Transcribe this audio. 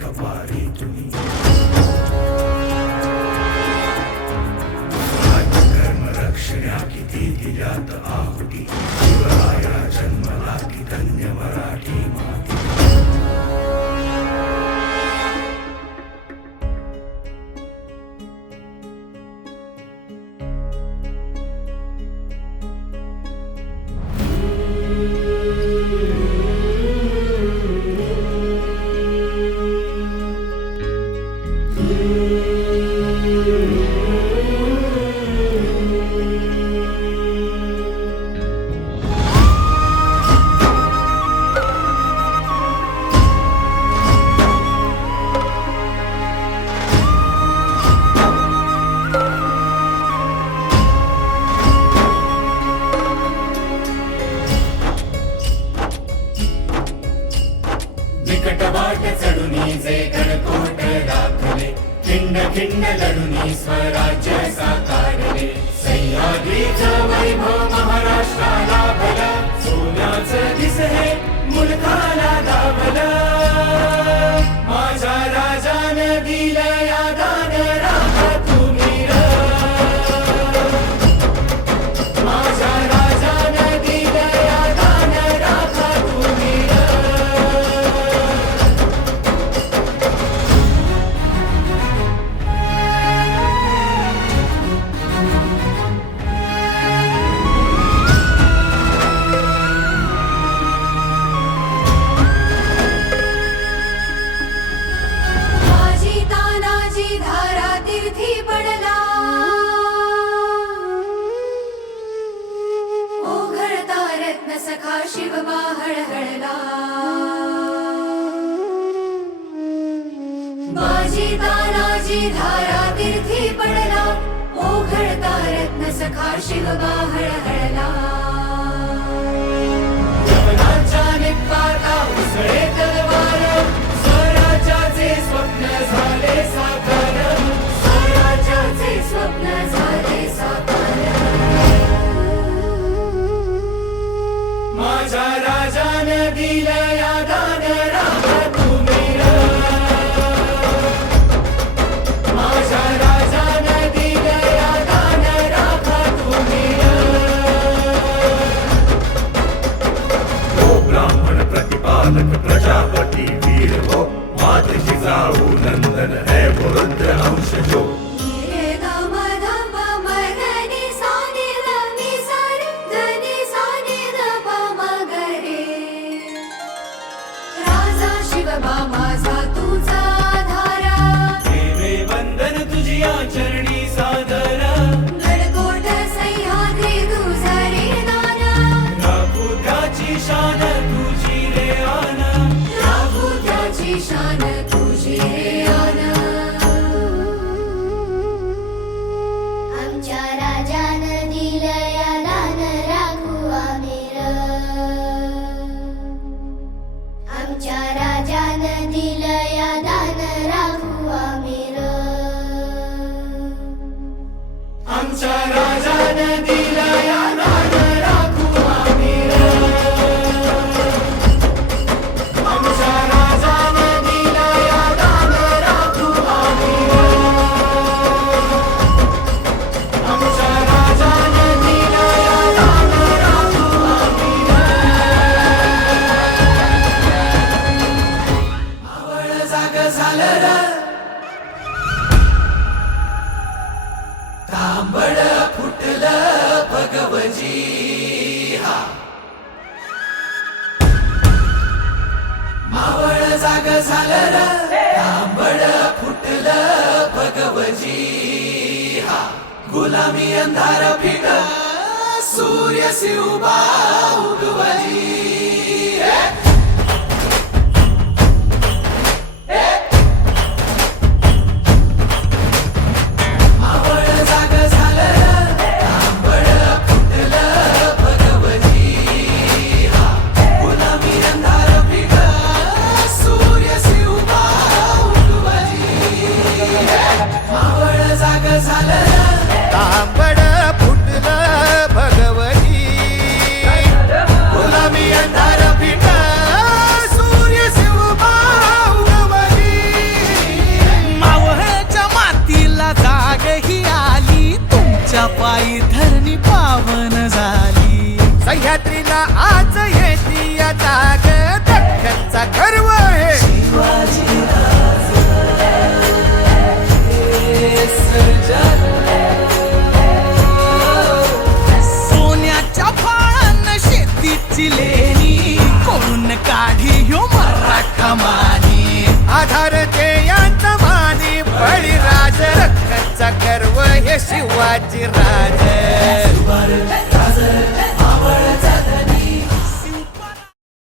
कपारी तुम्ही कर्म रक्षण्या किती दिल्यात आहुती शिवराया जन्मला की धन्य मराठी माती वाट चढुनी जे गणकोट दाखले खिंड खिंड लढुनी स्वराज्य साकारले सह्याद्रीचं वैभव महाराष्ट्राला भला सोन्याचं दिस हे मुलखाला दाभलं माझ्या राजानं दिलं या दान राखा तुम्ही र माझ्या राजानं दिलं या दान राखा तुम्ही र सखा शिवबा हळहळला बाजी तानाजी धारा तीर्थी पडला ओघळता रत्न सखा शिवबा हळहळला यवनाच्या निपाता उसळे तलवार स्वराज्याचे स्वप्न झाले साकार स्वराज्याचे स्वप्न झाले साकार माझ्या राजानं दिलं या दान राखा तुम्ही र माझ्या राजानं दिलं या दान राखा तुम्ही र हो ब्राह्मण प्रतिपालक प्रजापती वीर हो मात जिजाऊ नंदन है वो रुद्र अंश जो माझा तुझा धारा देवे वंदन तुझिया चरणी सादर गडकोट सह्याद्री तुझा रे दाना राखू त्याची शान तुझी रे आन राखू त्याची शान तुझी रे आन आमच्या राजानं दिलं या दान राखू आम्ही र आमच्या राजानं दिलं या दान राखू आम्ही र आमच्या राजानं दिलं या दान राखू आम्ही र आमच्या राजानं दिलं या दान राखू आम्ही र आमच्या राजानं दिलं या दान राखू आम्ही र आवड जाग झालं र तांबड फुटलं भगवजी हा मावळ जाग झालं र तांबड फुटलं भगवजी हा गुलामी अंधार फिट सूर्य शिवबा उगवली तांबड फुटलं भगवती पायी धरणी पावन झाली. सह्याद्रीला आज येती या जाग दख्खनचा गर्व हे शिवाजी सोन्याच्या फाळान शेतीची लेणी कोण काढी ह्यो मराठा मानी. आधार यांचा मानी बळीराज रख्खनचा गर्व हे शिवाजी राज.